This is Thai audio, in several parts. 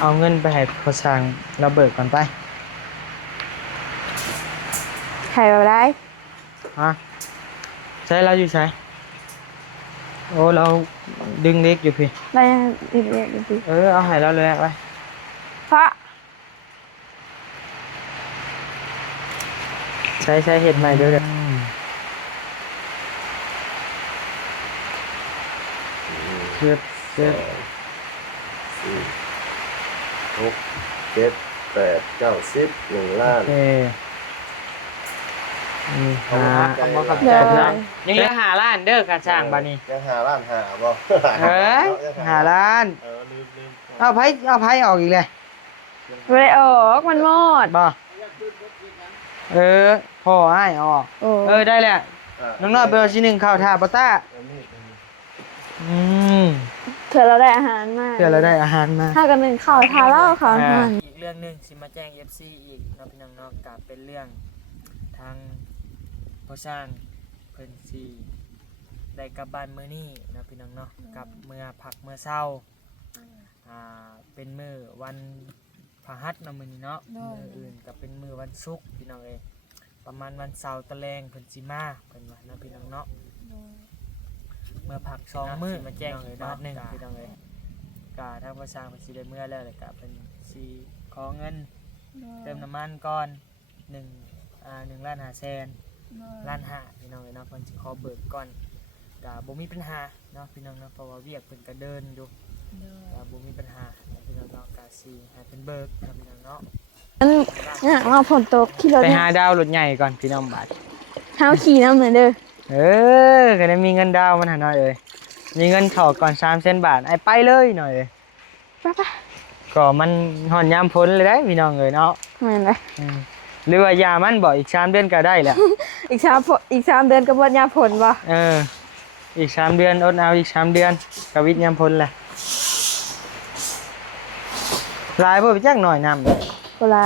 เอาเงินไปให้พอสร้างเราเบิกก่อนไปใครเอาได้ฮะใช้เราอยู่ใช้โอ้เราดึงเล็กอยู่พี่ได้ยังติดเรียกดิเอาให้เราเลยไปเพราะใช้เห็ดใหม่ด้วยเลยเจ็ดสี่หกเจ็ดแปดเก้าสิบ1 ล้าน หาเอามาขับใจนะยังเหลือ5 ล้านเด้อค่าช่างบานี้ยัง5 ล้านบ่ 5 ล้านลืมเอาไผออกอีกเลยไม่ได้ออกมันหมดบ่พ่อให้ออกได้แหละน้องน้อยเบอร์ที่1เข้าท่าปะต้าเผื่อเราได้อาหารมาถ้ากันหนึ่งข้าวทาเล่าข้าวมันอีกเรื่องนึงสิมาแจ้ง FC อีกเนาะพี่น้องเนาะกับเป็นเรื่องทางพ่อช่างเพิ่นสิได้กลับบ้านมื้อนี้เนาะพี่น้องเนาะกับเมื่อพักเมื่อเช้าเป็นมื้อวันพฤหัสเนาะมื้อนี้เนาะมื้ออื่นก็เป็นมื้อวันศุกร์พี่น้องเอ้ยประมาณวันเสาร์ตะแลงเพิ่นสิมาเพิ่นว่าเนาะพี่น้องเนาะเมื่อพัก2 มื้อมาแจ้งอีกบาทนึงพี่น้องเอ้ยก็ทางพ่อช่างเพิ่นสิได้เมื่อแล้วเลยก็เพิ่นสิขอเงินเติมน้ำมันก่อน1,500,000 ล้านห้าพี่น้องเนาะเพิ่นสิขอเบิกก่อนก็บ่มีปัญหาเนาะพี่น้องเนาะเพราะว่าเวียกเพิ่นก็เดินอยู่ก็บ่มีปัญหาพี่น้องเนาะก็สิให้เพิ่นเบิกครับพี่น้องเนาะเราฝนตกขี่รถไปหาดาวรถใหญ่ก่อนพี่น้องบาดเฮาขี่น้ำเหมือนเด้อก็ได้มีเงินดาวมันหาหน่อยเอ้ยมีเงินเข้าก่อน300,000 บาทไอ้ไปเลยหน่อยเอ้ยไปก็มันฮ้อนยามฝนเลยได้พี่น้องเอ้ยเนาะแม่นเลยหรือว่ายามันบ่อีก3 เดือนก็ได้แหละอีก3 เดือนก็บ่ยามฝนบ่อีก3 เดือนอดเอาอีก3 เดือนก็วิทย์ยามฝนแหละลายบ่ไปจักหน่อยน้ำบ่ลา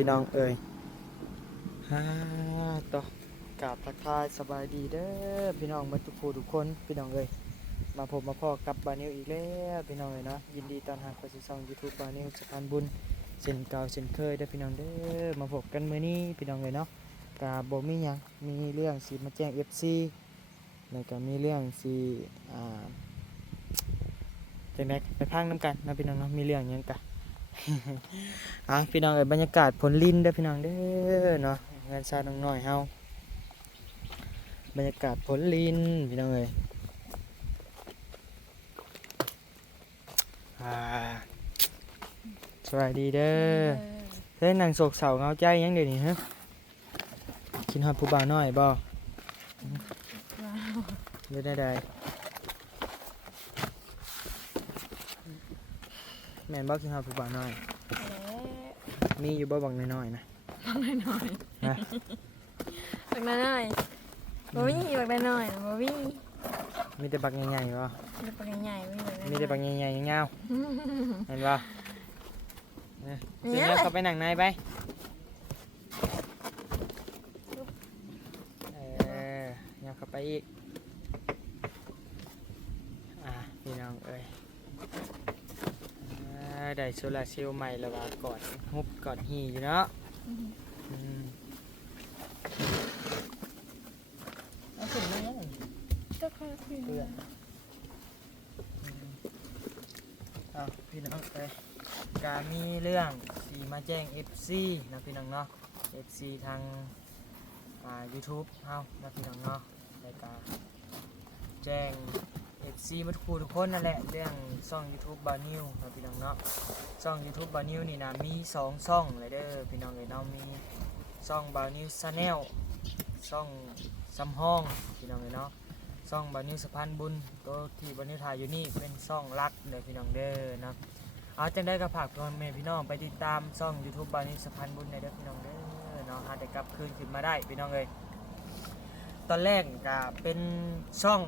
พี่น้องเอ้ยต่อกราบทักทายสบายดีเด้อพี่น้องมาทุกคนพี่น้องเอ้ยมาพบมาพ่อกับบานิวอีกแล้วพี่น้องเอ้ยเนาะยินดีต้อนรับเข้าสู่ช่อง YouTube บานิวสะพานบุญเช่นเก่าเช่นเคยเด้อพี่น้องเด้อมาพบกันมื้อนี้พี่น้องเอ้ยเนาะก็บ่มีหยังมีเรื่องสิมาแจ้ง FC แล้วก็มีเรื่องสิจังได๋ไปพังนำกันนะพี่น้องเนาะมีเรื่องหยังกะ พี่น้องเอ้ยบรรยากาศผลลินเด้อพี่น้องเด้อเนาะงานชาติน้อยๆเฮาบรรยากาศผลลินพี่น้องเอ้ยสวัสดีเด้อเฮ้ยนั่งโศกเศร้าเงาใจยังเดี๋ยวนี้ฮะกินฮอดผู้บ่าวน้อยบ่เด้ได้แม่นบ่กินฮอดผู้บ่าวน้อยมีอยู่บ่บักน้อยๆนะบักน้อยนะบักน้อยบ่มีบักน้อยนะบ่มีแต่บักใหญ่ๆบ่มีบักใหญ่มีแต่บักใหญ่ๆยาวๆเห็นบ่เดี๋ยวเข้าไปนั่งในไปเนี่ยเข้าไปอีกพี่น้องเอ้ยได้โซลาเซลล์ใหม่แล้วว่ากอดฮุบกอดหีอยู่เนาะเอาขึ้นมาเนี่ยก็ค่อยขึ้นพี่น้องเอ้ยก็มีเรื่องสีมาแจ้ง FC นะพี่น้องเนาะ FC ทางYouTube เฮานะพี่น้องเนาะแล้วก็แจ้ง FC มาทุกคนนั่นแหละเรื่องช่อง YouTube บานิวนะพี่น้องเนาะช่อง YouTube บานิวนี่นะมี2 ช่องเลยเด้อพี่น้องเอ้ยเนาะมีช่องบานิวชาแนลช่องซ้ำห้องพี่น้องเอ้ยเนาะช่องบานิวสะพานบุญตัวที่บานิวถ่ายอยู่นี่เป็นช่องรักเด้อพี่น้องเด้อนะจังได้ก็ฝากพ่อแม่พี่น้องไปติดตามช่อง YouTube บานิวสะพานบุญในเด้อพี่น้องเด้อเนาะอาจจะกลับคืนขึ้นมาได้พี่น้องเอ้ยตอนแรกก็เป็นช่อง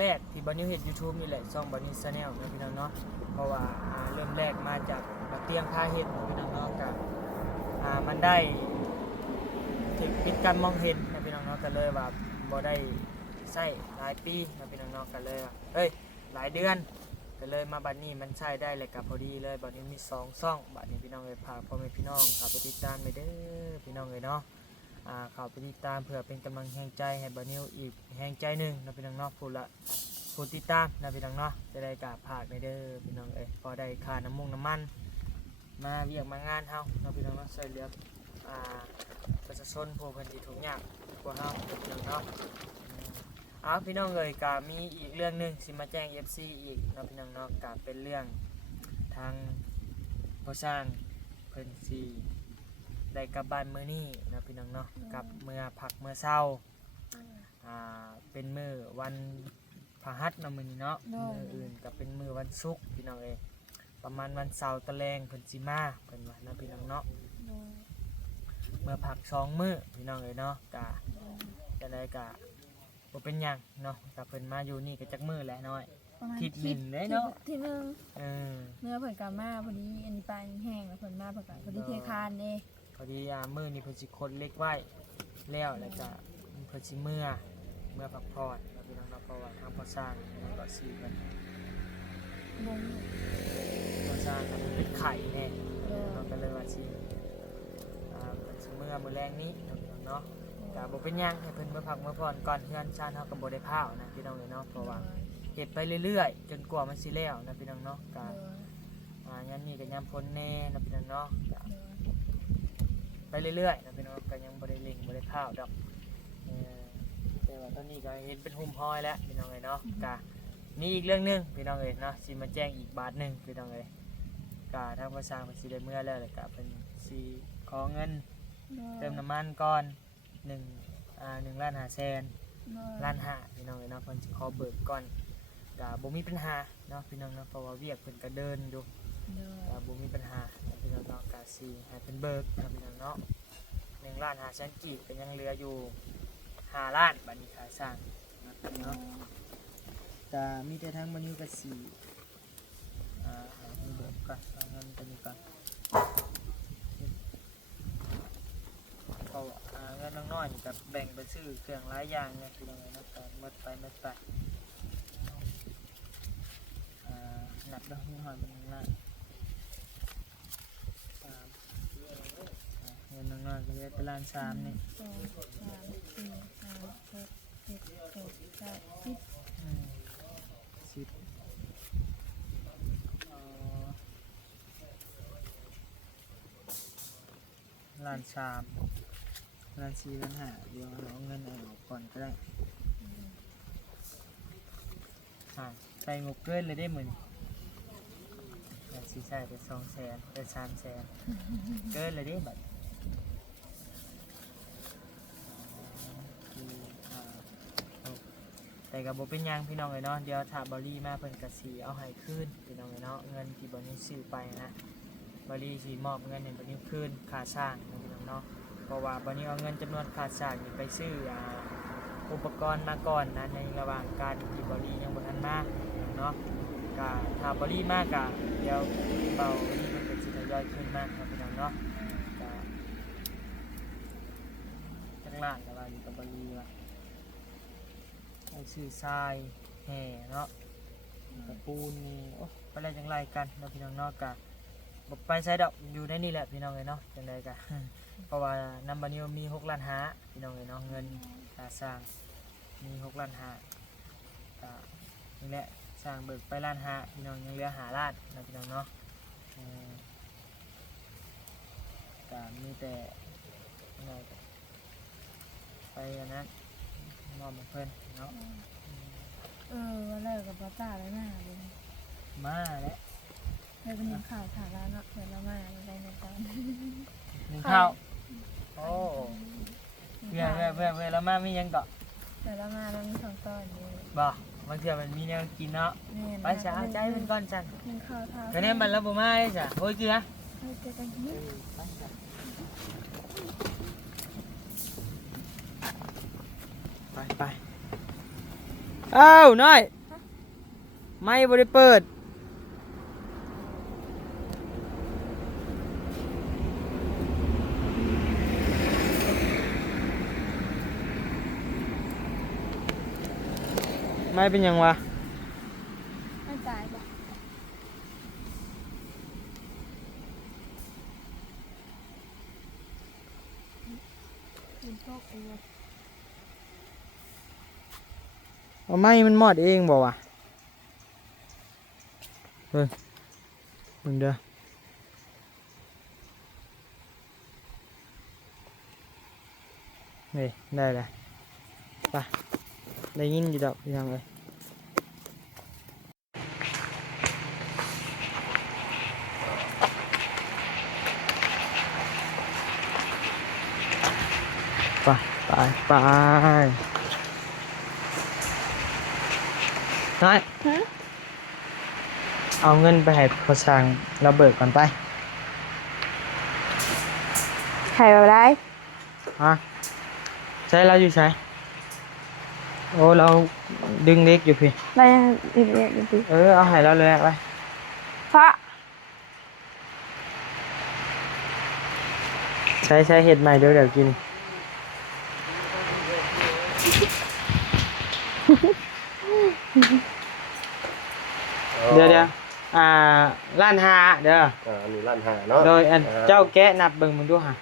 แรกๆที่บานิวเห็น YouTube นี่แหละช่องบานิวชาแนลนะพี่น้องเนาะเพราะว่าเริ่มแรกมาจากเตียงพาเห็ดพี่น้องเนาะ มันได้ถึงปิดการมองเห็นนะพี่น้องเนาะก็เลยว่าบ่ได้ใช้หลายปีนะพี่น้องเนาะก็เลยว่าหลายเดือนก็เลยมาบัดนี้มันใช้ได้เลยกับพอดีเลยบัดนี้มี2ช่องบัดนี้พี่น้องเอ้ยพาพ่อแม่พี่น้องเข้าไปติดตามไปเด้อพี่น้องเอ้ยเนาะเข้าไปติดตามเพื่อเป็นกำลังแห่งใจให้บัดนี้อีกแห่งใจหนึงนะพี่น้องเนาะผู้ติดตามนะพี่น้องเนาะจะได้กราบผากในเด้อพี่น้องเอ้ยพอได้ค่าน้ำมันมาเวียกมางานเฮาเนาะพี่น้องเนาะช่วยเหลือประชาชนผู้เพิ่นที่ทุกข์ยากกว่าเฮาพี่น้องเนาะพี่น้องเอ้ยก็มีอีกเรื่องนึงสิมาแจ้ง FC อีกเนาะพี่น้องเนาะก็เป็นเรื่องทางพ่อสร้างเพิ่นสิได้กลับบ้านมื้อนี้เนาะพี่น้องเนาะกลับเมื่อพักเมื่อเช้าเป็นมื้อวันพฤหัสเนาะมื้อนี้เนาะมื้ออื่นก็เป็นมื้อวันศุกร์พี่น้องเอ้ยประมาณวันเสาร์ตะแลงเพิ่นสิมาเพิ่นว่าเนาะพี่น้องเนาะเมื่อพัก2มื้อพี่น้องเอ้ยเนาะก็จะได้ก็บ่เป็นหยังเนาะก็เพิ่นมาอยู่นี่ก็จักมื้อแหละน้อยทิศหนึ่งเด้เนาะ ที่นึง เมื่ อเพิ่นกลับมาพอดีอันนี้ปลาแห้งแล้วเพิ่นมาเพิ่นก็พอดีเทคานเด้ พอดีมื้อนี้เพิ่นสิคนเล็กไว้แล้วก็เพิ่นสิเมื่อพักผ่อนเนาะพี่น้องเนาะเพราะว่าทางพ่อสร้างมันก็สิเพิ่น งง พ่อสร้างก็เป็นไข่แน่เนาะก็เลยว่าสิเพิ่นสิเมื่อมื้อแรงนี้เนาะพี่น้องเนาะก็บ่เป็นหยังให้เพิ่นเมื่อพักเมื่อผ่อนก่อนเฮือนชาติเฮาก็บ่ได้พาวนะพี่น้องเนาะเพราะว่าเฮ็ดไปเรื่อยๆจนกว่ามันสิแล้วนะพี่น้องเนาะก็ยามนี้ก็ยามพ้นแน่นะพี่น้องเนาะก็ไปเรื่อยๆนะพี่น้องก็ยังบ่ได้เร่งบ่ได้พาวดอกแต่ว่าตอนนี้ก็เห็นเป็นหุ่มห้อยแล้วพี่น้องเอ้ยเนาะก็มีอีกเรื่องนึงพี่น้องเอ้ยเนาะสิมาแจ้งอีกบาทนึงพี่น้องเอ้ยก็ทางภาษาเพิ่นสิได้เมื่อแล้วก็เพิ่นสิขอเงินเติมน้ำมันก่อน1 ล้าน 5 แสนล้าน5พี่น้องเอ้ยเนาะเพิ่นสิขอเบิกก่อนก็บ่มีปัญหาเนาะพี่น้องเนาะเพราะว่าเวียกเพิ่นก็เดินอยู่ก็บ่มีปัญหาพี่น้องเนาะก็สิให้เพิ่นเบิกนะพี่น้องเนาะ1 ล้าน 5 แสนกีบก็ยังเหลืออยู่5 ล้านบัดนี้ค่าสร้างนะพี่เนาะก็มีแต่ทางบ่นิวก็สิให้เบิกก่อนเอาเงินตัวนี้ก่อนเพราะว่าเงินน้อยๆนี่ก็แบ่งไปซื้อเครื่องหลายอย่างเนี่ยพี่น้องเอ้ยเนาะก็หมดไปหนักดอกนี่หอยเป็นล้านเงินน้อยๆก็เหลือแต่ล้าน3นี่10ล้าน3ล้าน4ล้าน5เดี๋ยวเอาเงินออกก่อนก็ได้ใส่งบเกินเลยได้เหมือนสีใส่ไป2 แสนไป3 แสนเกินเลยได้บัดแต่กับโบเป็นยังพี่น้องเลยเนาะเดี๋ยวถ้าบอลลี่มาเพิ่นกะสีเอาให้คืนพี่น้องเลยเนาะเงินที่บอลลี่ซื้อไปนะบอลลี่สีมอบเงินให้บอลลี่คืนค่าสร้างพี่น้องเนาะเพราะว่าบอลลี่เอาเงินจำนวนค่าสร้างนี่ไปซื้ออุปกรณ์มาก่อนนะในระหว่างการที่บอลลี่ยังบ่ทันมาเนาะกะถ้าบอลลี่มากกะเดี๋ยวเบาบอลลี่เป็นสิทยอยขึ้นมากพี่น้องเนาะกะจังหวะแต่ว่าอยู่กับบอลลี่ว่าซื้อทรายแห่เนาะกระปูนนี่โอ้ไปอะไรจังไรกันเนาะพี่น้องเนาะกะบอกไปใช้ดอกอยู่ในนี่แหละพี่น้องเลยเนาะจังไรกะ เพราะว่านัมบานิวมี6 ล้าน5พี่น้องเลยเนาะเงินค่าสร้างมี6 ล้าน5กะนี่แหละสร้างเบิกไป1 ล้าน5พี่น้องยังเหลือ5 ล้านนะพี่น้องเนาะกะมีแต่ไปอันนั้นมอบมาเพิ่นเนาะวันแรกกับป้าตาเลยมาเลย มาแล้ว เลยเป็นข่าวถามแล้วเนาะเดี๋ยวเรามาอะไรในตอน นึ่งข้าวโอ้เพื่อนแล้วมามียังเกาะ เดี๋ยวเรามาเรามี2 ตอนอยู่ บ่บางเทื่อมันมีแนวกินเนาะไปซะเอาใจเป็นก้อนจัน นึ่งข้าวทา ก็แน่บัดแล้วบ่มาได้จ้ะโอ้ยเกลือ ให้เจอกันที่นี่ ไปอ้าวน้อยไม่บ่ได้เปิด ไม่เป็นยังวะ ไม่ตายปะเอาไม้มันมอดเองบอกว่ะเฮ้ยมึงเด้อนี่ได้เลยไปได้ยินอยู่ดอกยังเลยไปไปไปน้อยเอาเงินไปให้เขาสั่งเราเบิกก่อนไป ใครเอาได้ ฮะใช้เราอยู่ใช้โอ้เราดึงเล็กอยู่พี่ ได้ยังอีกอีก เอาให้เราเลยไป เพราะ ใช้เห็ดใหม่เดี๋ยวกินเดี๋ยวล้านหาเด้อ อันนี้ล้านห้าเนาะ โดยเจ้าแกะนับเบิ่งมึงดูฮะ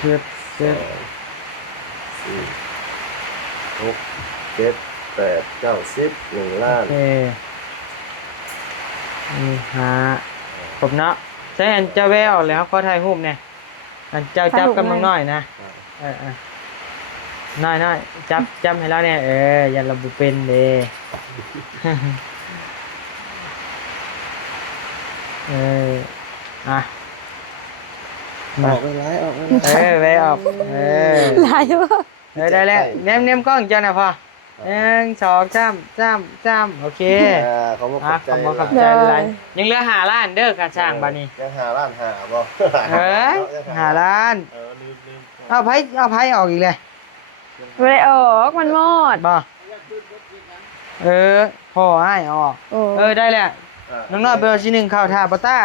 เจ็ด สี่หกเจ็ดแปดเก้าสิบ1 ล้าน โอเคนี่หาครบเนาะใช้อันเจ้าแววแล้วขอถ่ายรูปเนี่ยอันเจ้าจับกับน้องน้อยนะน้อยจับให้แล้วเนี่ยอย่าระบุเป็นเด้อมาอกไปไล่ออกไปไล่ แวะออกหลายวะ ได้แล้วเนมกล้องเจ้าหน่ะพอ1 2 3โอเคเขาบอก ขอบใจหลายยังเหลือ5 ล้านเด้อค่าช่างบัดนี้ ยัง5 ล้านหาบ่ 5 ล้านลืม เอาไผออกอีกเลย ไม่ได้ออกมันหมด บ่พ่อให้ออกได้แล้วน้องน้อยเบลที่1เข้าท่าปะต้า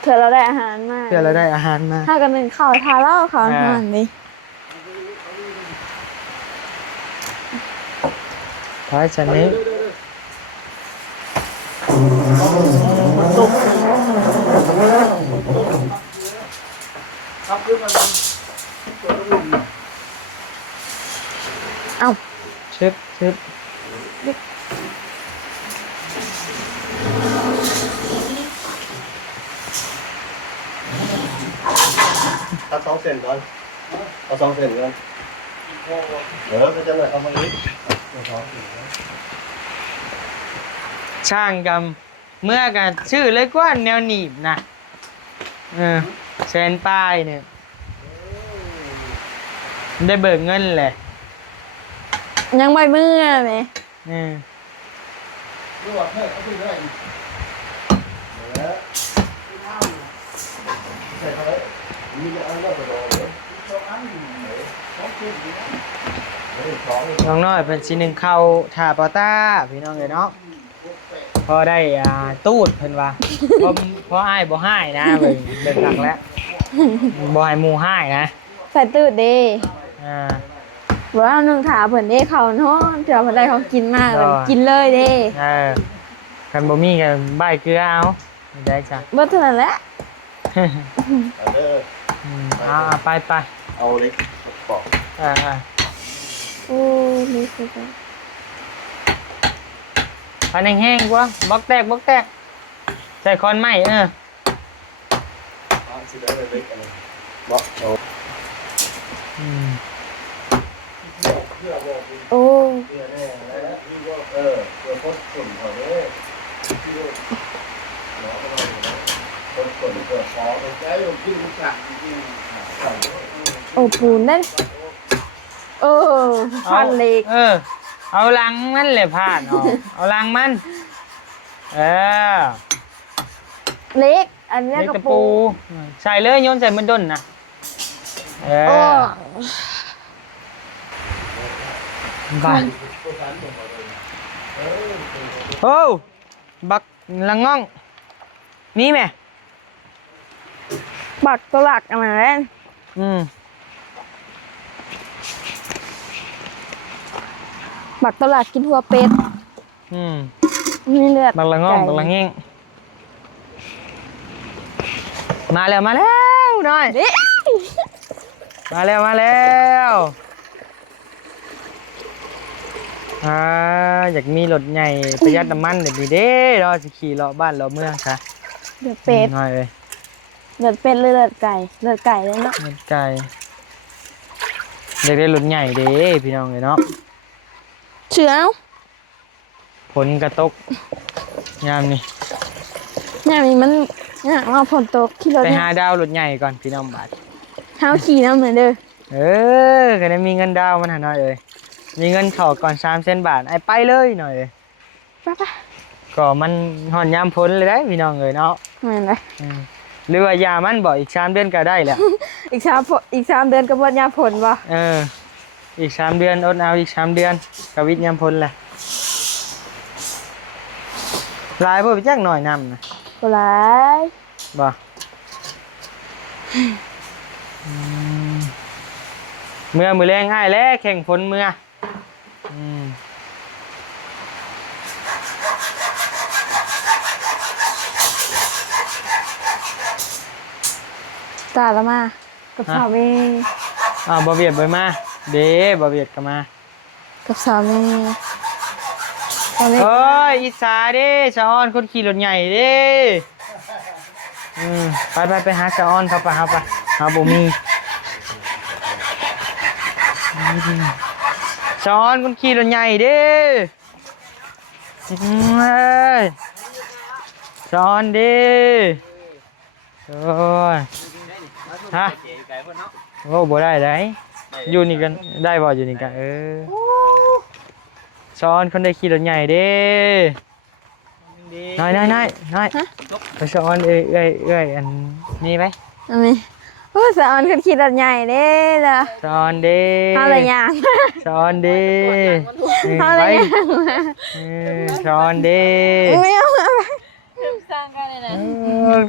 เผื่อเราได้อาหารมา เพื่อเราได้อาหารมา ถ้ากันหนึ่งข้าวทาเล่าข้าวอาหารดิ พายฉันนี้เอ้าชึบเอา2 เซนก่อนเอา2 เซนก่อนก็จะหน่อยเอามาอีกช่างกำเมื่อกันชื่อเลยกว่าแนวหนีบนะแซนป้ายเนี่ยได้เบิกเงินแหละ ยังใบมือไหมน้องน้อยเป็นชิ้นหนึ่งเข้าถ่าปอต้าพี่น้องเลยเนาะพอได้ตูดเพิ่นว่าพออ้ายบ่ให้นะเบิ่งหลักแล้วบ่ให้หมู่ให้นะ ใส่ตืดเด้ บอก ว่าหนึ่งถาเผื่อเด้เขาเนาะเผื่อเผื่อได้เขากินมากเลยกินเลยเด้คันบ่มีกันใบเกลือเอาได้จ้ะเบิดเท่านั้นแหละไปเอาเล็กปอกโอ้นี่คือพันแห้งๆกว่าบล็อกแตกใส่คอนไหมสิได้เล็กอะไรบล็อกโอ้เพื่อพดฝุ่นเขาเนี่ยพดฝุ่นเพื่อขอไปใช้ลงขึ้นทุกอย่างโอ้ปูนได้พันเล็กเอาลังมันเลยผ่านเอาลังมันเล็กอันนี้กระปูใส่เลยโยนใส่มันด้นนะบ้าโอ้บักลังง่องนี่ไหม บักตัวหลักอะไรนั่น บักตัวหลักกินหัวเป็ดมีเลือด บักละง่องบักละเง่งมาแล้วหน่อยมาแล้วอยากมีรถใหญ่ประหยัดน้ำมันเดี๋ยวนี้เด้รอสิขี่เลาะบ้านเลาะเมืองค่ะ เลือดเป็ด หน่อยเลย เลือดเป็ดหรือเลือดไก่เลือดไก่เลยเนาะ เลือดไก่เด็กได้รถใหญ่เด้พี่น้องเลยเนาะ เชื้อ ผลกระตกยามนี่ เนี่ยมีมันเนี่ยมาผลตกขี่รถ ไป เนี่ย หาดาวรถใหญ่ก่อนพี่น้องบาท เท้าขี่น้ำเหมือนเดิม ก็ได้มีเงินดาวมันหาหน่อยเลยมีเงินเข้าก่อน300,000 บาทไอ้ไปเลยหน่อยเลย ไป ก็มันหอนยามพ้นเลยได้พี่น้องเลยเนาะ เหมือนเลย หรือว่ายามันบอกอีก3 เดือนก็ได้แหละ อีกสามเดือนก็บวชยาผลบ่ อีก3 เดือนอดเอาอีก3 เดือนกวิทยามพ้นแหละลายเพื่อไปจักหน่อยนำนะ ก็หลาย บ่เมื่อมือแรงง่ายแล้วแข่งฝนเมื่อตาละมากับสามี บ่เวียดไปมาเด้บ่เวียดก็มา กับสามี เฮ้ยอิสาเด้ชาออนคนขี่รถใหญ่เด้ไปหาชาออนเขาไปหาบ่มีชาออนคนขี่รถใหญ่เด้ชาออนเด้โอ้ยฮะโอ้บ่ได้อยู่นี่กันได้บ่อยู่นี่กันชาออนคนได้ขี่รถใหญ่เด้น้อยไปชาออนเอ้ยอันนี้ไหม อันนี้โอ้สามีคนขี่รถใหญ่เด้ล่ะ ชาออนเด้ อะไรอย่าง ชาออนเด้ อะไรอย่าง ชาออนเด้ ไม่เอา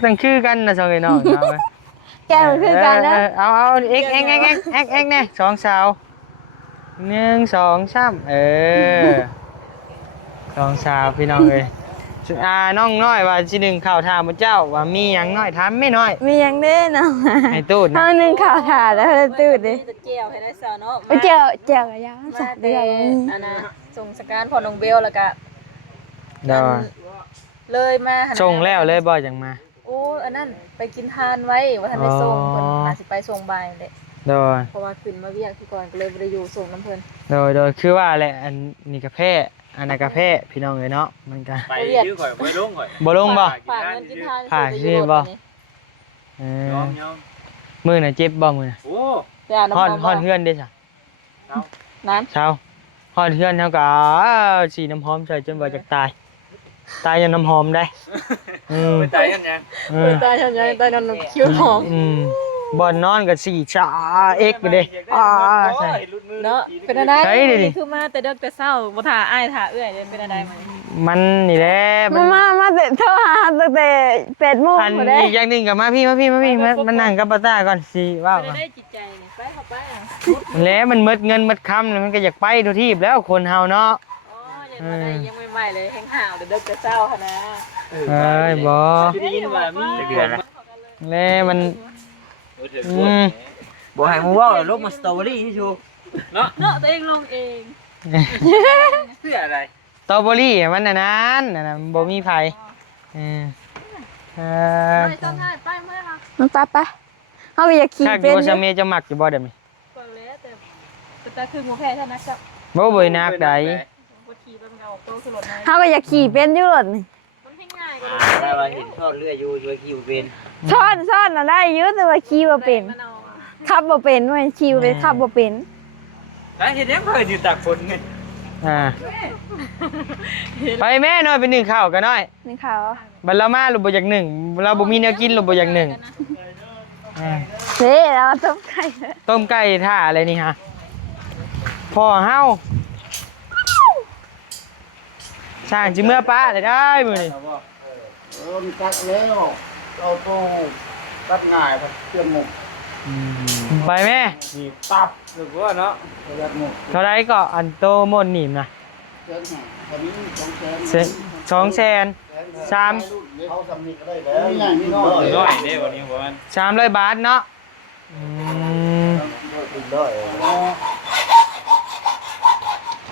ตั้งชื่อกันนะสองไอ้น้องเอาไหม แกมันคือกันนะ เอาเอ็กเนี่ย2 สาว1 2 32 สาวพี่น้องเอ้ยน้องน้อยว่าสิหนึ่งข่าวถามพระเจ้าว่ามีหยังน้อยถามไม่น้อย มียังเด้เนาะ ให้ตูดนะ เอาหนึ่งข่าวถ่ายแล้วตื่นดิ จะเจียวให้ได้สาวเนาะ ไปเจียวกับยา มา สัตว์ แต่ เดียว อันน่ะส่งสการพอน้องเบลแล้วก็ เดี๋ยว เลยมาหั่นน่ะ ส่งแล้วเลยบ่จังมา โอ้อันนั้นไปกินทานไว้ว่าทันได้ส่งเพิ่นอาจสิไปส่งบ่ายนั่นแหละ โดย เพราะว่าขึ้นมาเวียกที่ก่อนก็เลยบ่ได้อยู่ส่งน้ำเพิ่น โดยคือว่าแหละอันนี้กาแฟอันนั้นกาแฟพี่น้องเลยเนาะมันก็ ไปยื้อข่อยไปลงข่อย บ่ลงบ่ ฝากเงินกินทาน ฝากชื่อบ่ ยอม มือน่ะเจ็บบ่มือน่ะ โอ้ แต่น้ำ ฮอด หอม เฮือนเด้จ้ะ นั้น เช้าฮอดเฮือนเฮาก็สีน้ำหอมใส่จนว่าจะตายจนน้ำหอมได้ ไปตายกันยัง เอ เปิ อ ดตาฉันยังตานั้นคิ้วหอม บ่นอนก็4ชาเอ็กไปเด้ใช่ เนาะเป็นอะไร ใช่ดิ คือมาแต่เด็กแต่เช้าบ่ท่าอ้ายท่าเอื้อยเลยเป็นอะไรมา มันนี่แหละ มาเตะเท่าหาตั้งแต่8 โมง อัน หมดเลย อีกอย่างหนึงก็มาพี่มานั่งกับป้าต้าก่อนสิว้าว เป็นได้จิตใจนี่ไปเข้าไปอ่ะ แล้วมันหมดเงินหมดคำแล้วมันก็อยากไปทุกที่แล้วคนเฮาเนาะ อ๋อยังบ่ได้ยังไม่ใหม่เลยแห้งห่าวแต่เด็กแต่เช้าค่ะนะ เอ้ยบ่ ได้ยินว่ามีเดือนละ แล้วมัน บ่ให้มึงว่าลบมาสตอรี่ให้ชูเนาะ เนาะตัวเองลงเอง เพื่ออะไร สตรอเบอรี่มันอันนั้นมันบ่มีไผเออ ไปต้องง่ายไปเมื่อค่ะ มันไปเขาก็อยากขี่ ถ้าอ เป็ ยู่ น ซะเมจะมักอยู่บ่เด้อมี ก่อนแล้วแต่แต่คือหมูแค่เท่านั้นกับ บ่บ่นักใด บ่ขี่เป็นเงาโตขึ้นรถไหม เขาก็อยากขี่เป็นอยู่รถนี่ มันให้ง่ายกว่า ได้ว่าเห็นทอดเลือดอยู่ช่วยคิวเป็น ซ่อนน่ะได้อยู่แต่ว่าขี่บ่เป็น มันเอา ขับบ่เป็นด้วยขี่บ่เป็นขับบ่เป็น ได้เห็นยังเคยอยู่ตากฝนไง ไปแม่น้อยไปนึ่งข้าวกันน้อย นี่เขา บัดเรามาเราบ่อยากนึ่งเราบ่มีแนวกินเราบ่อยากนึ่ง เฮ้เราต้องไก่ ต้มไก่ท่าอะไรนี่ฮะพ่อเฮาสร้างจิเมื่อป้าได้มื้อนี้ มันตักแล้วเอาตู้ ตัดง่ายครับเครื่องหมก ไปแม่ นี่ตับรู้ว่าเนาะ ประหยัดหมก เท่าไรก็อันโตหมดหนีบนะ เชิญหาตอนนี้200,000 200,000 สาม เขาทำนี่ก็ได้แล้ว นี่ใหญ่นี่น้อย น้อยเด้วันนี้บ่มัน 300 บาทเนาะ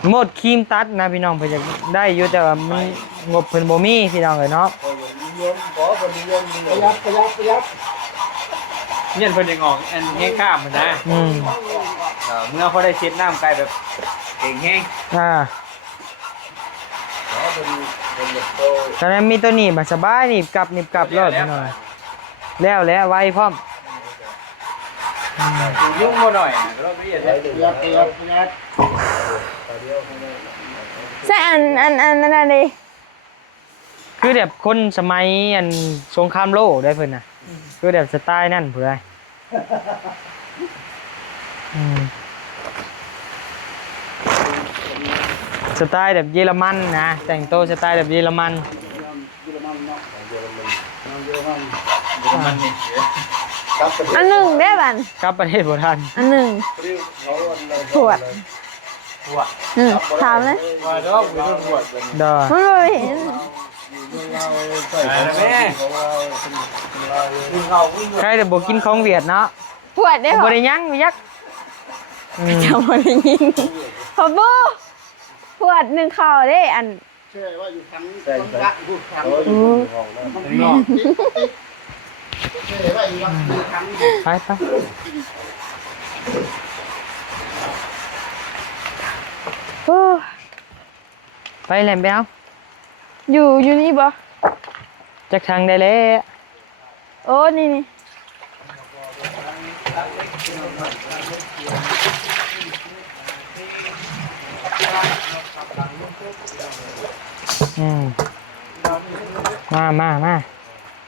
หมดครีมตัดนะพี่น้องเพิ่นจะได้อยู่แต่ว่ามันงบเพิ่นบ่มีพี่น้องเอ้ยเนาะ ประหยัด เนี่ยเพิ่นยังออกอันแห้งข้ามมันนะ เมื่อเขาได้เช็ดน้ำกลายแบบเก่งแห้ง ตอนนั้นมีตัวนี้มาสบายนี่กลับรถพี่น้องแล้วไวพร้อม ยุ่งมาหน่อยเราไม่อยากได้ ประหยัด ใช่อันนั้นดิ คือแบบคนสมัยอันสงครามโลกได้เพิ่นน่ะคือแบบสไตล์นั่นเพิ่นได้สไตล์แบบเยอรมันนะแต่งตัวสไตล์แบบเยอรมัน มันนี่ อันหนึ่งได้บัน กลับประเทศบ่ทัน อันหนึ่งขวดถามเลย ว่าดอกไม่ต้องปวดเลย ดอ มันไม่เห็น แม่เขา ใครแต่บ่กินของเวียดเนาะ ขวดได้หร บ่ อ ได้ยั้งยัก จำไม่ได้ยินพอบูขวดหนึ่งข่าวได้อัน เชื่อว่าอยู่ทั้งต้นกะพูดทั้ง ถึงนอก เชื่อว่าอยู่ทั้ง ไปโอ้ ไปแหลมไปเอา อยู่นี่บ่ จักทางได้แล้ว โอ้นี่มา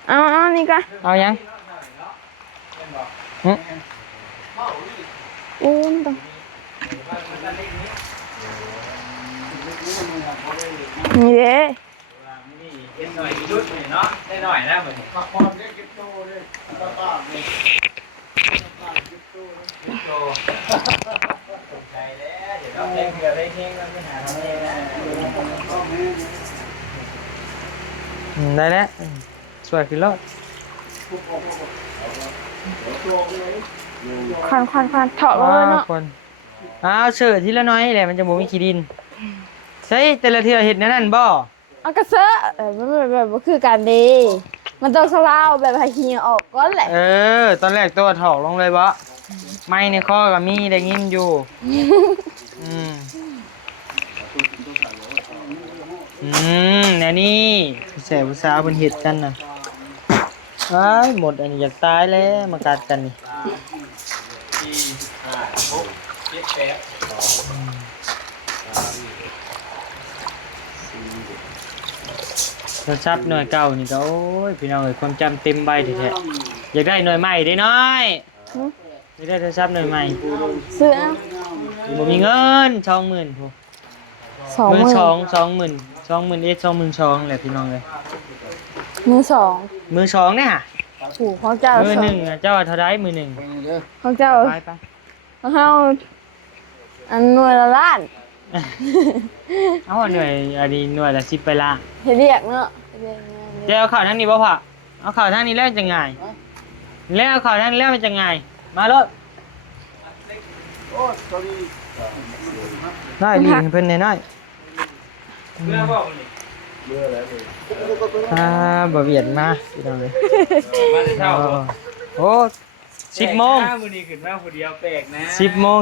เอานี่ก็ เอายังหึ อู้นตรงนี่เด้ เห็นหน่อยยุดเนาะได้หน่อยนะเหมือน ขับความเล็กกิ๊บโตเลยป้าเลย โตสนใจแล้วเดี๋ยวเราเล่นเรือได้เฮงแล้วไม่หาทำเองนะ ได้แล้วสวยขึ้นรถ ควันเถาะเลยเนาะ คนเอาเสือทีละน้อยแหละมันจะบ่มีขี้ดินใช่แต่ละเทื่อเห็ดนั่นบ่ เอากระเซาะมันแบบคือการดีมันต้องสลาวแบบให้เฮียออกก่อนแหละ ตอนแรกตัวถอกลงเลยบ่ไม่ในข้อก็มีได้ยินอยู่แน่นี่แสบผู้สาวเพิ่นเฮ็ดกันน่ะอ้ายหมดอันนี้อยากตายแล้วมากัดกันนี่ โทรศัพท์หน่วยเก่านี่ก็โอ้ยพี่น้องเอ้ยความจำเต็มใบแท้ๆอยากได้หน่วยใหม่ได้น้อยอยากได้โทรศัพท์หน่วยใหม่ เสื้อ บ่มีเงิน 20,000พุ่น 20,000 20,000 22,000 แหละพี่น้องเอ้ย มือสอง มือสองเนี่ย ถูกของเจ้า มือ สอ ห ง นึ่งอะเจ้าว่าเท่าใดมือหนึ่ง ของเจ้า ไป ของเฮาอันหน่วยละล้าน เอาหน่วยอันนี้หน่วยละ10ไปละ เฮ็ดเรียกเนาะเฮ็ดเรียกงาน เจ้าเอาข่าวทางนี้บ่พ่อเอาข่าวทางนี้แล้วจะง่ายแล้วเอาข่าวทางนี้แล้วมันจะง่ายมาเลย โอ้ตอนนี้ น้อยลิงเพิ่นน้อย เมื่อบอกนี่ บ่เวียดมาพี่น้องเอ้ย มาเช้า โอ้10โมง มื้อนี้ขึ้นมาผู้เดียวแปลกนะ 10โมง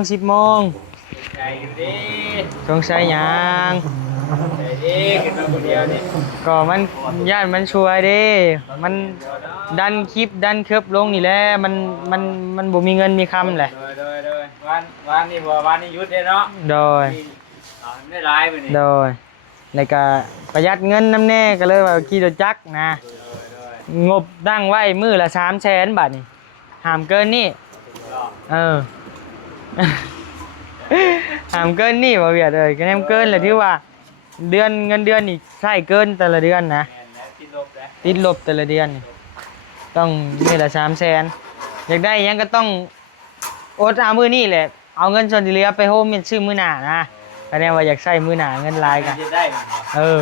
ใจอยู่ดิ สงสัยหยัง ใจดิขึ้นมาผู้เดียวนี่ ก็มันย่านมันช่วยเด้ มันดันคลิปดันเคิบลงนี่แหละมันบ่มีเงินมีคำแหละ โดยวันนี้บ่วันนี้หยุดเด้เนาะ โดย ไม่ร้ายมื้อนี้ โดยแล้วก็ประหยัดเงินน้ำแน่ก็เลยว่าขี่รถจักรนะงบตั้งไว้มื้อละ300,000 บาทนี่ห้ามเกินนี่ห้ามเกินนี่บ่เวียดเอ้ยก็แนมเกินแหละที่ว่าเงินเดือนนี่ใช้เกินแต่ละเดือนนะ แม่นแล้วติดลบแล้ว ติดลบแต่ละเดือนนี่ ต้องมื้อละ300,000อยากได้หยังก็ต้องอดเอามื้อนี้แหละเอาเงินส่วนที่เหลือไปโฮมเมนซื้อมื้อหน้านะคะแนนว่าอยากใช้มื้อหน้าเงินหลายกัน จะได้มันบ่ เออ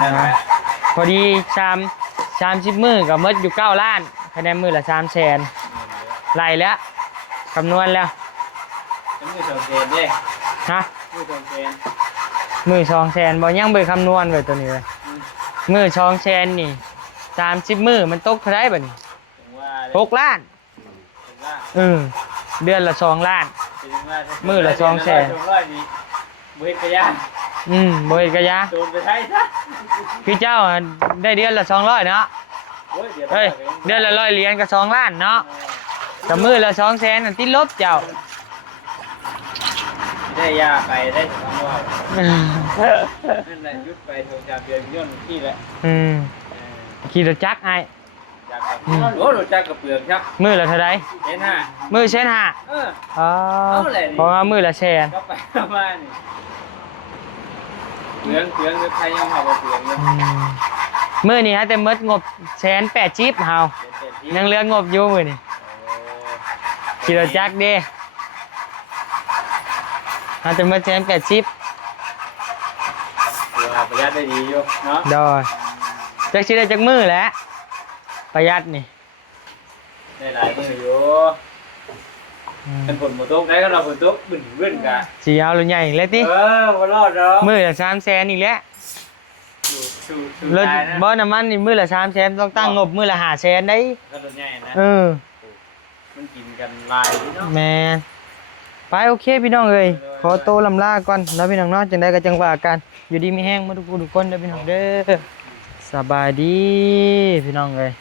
นั่นแหละ พอดี30มื้อก็หมดอยู่9ล้านคะแนนมื้อละ300,000ไล่แล้วคำนวณแล้ว มือสองเซนเด้ ฮะ มือสองเซน มื้อ200,000บ่ยังบ่คำนวณไว้ตัวนี้เลยมื้อ200,000นี่30มื้อมันตกเท่าไหร่บัดนี้ ถึงว่า 6ล้าน ถึงว่า เดือนละ2ล้าน ถึงว่า มื้อละ200,000 นี่บ่เฮ็ดกระยาน บ่เฮ็ดกะยา โดนไปใช้ซะ คือเจ้าอะได้เดือนละ200เนาะ โอ้ยเดี๋ยว เฮ้ยเดือนละ100เหรียญก็2ล้านเนาะกับมื้อละ200,000นั่นติดลบเจ้า ได้ยาไปได้200นั่นแหละยุดไปโทรจากเดือนย่นที่แหละ ขี่รถจักรไอ้ จากโอ้รถจักรกับเปลือกครับ มื้อละเท่าใด เห็นฮะ มื้อเช่นห้า เออ อ๋อ เอาแหละนี่ เพราะว่ามื้อละแสน ก็ไปเข้ามานี่เปลืองหรือใครยังหาว่าเปลืองอยู่ มื้อนี้ฮะแต่หมดงบ180เฮายังเหลืองบอยู่มื้อนี้ขี่รถจักรเด้ฮะแต่หมด180 ประหยัดได้ดีอยู่เนาะ ดอยจักสิได้จักมื้อแหล้วประหยัดนี่ ได้หลายมืออยู่เป็นผลหมดตกได้ก็เราผลตกบึ้นกะ สิเอารุ่นใหญ่อีกแล้วติ บ่รอดหรอก มื้อละ300,000อีกแล้วรถบ่น้ำมันนี่มื้อละ300,000ต้องตั้งงบมื้อละ500,000ได้ ก็รถใหญ่นะ มันกินกันลายเนาะ แม่นไปโอเคพี่น้องเอ้ยขอโตวลำลาก่อนแล้วพี่น้องเนาะจังได๋ก็จังว่ากันอยู่ดีมีแฮงมาทุกคนเด้อพี่น้องเด้อสบายดีพี่น้องเอ้ย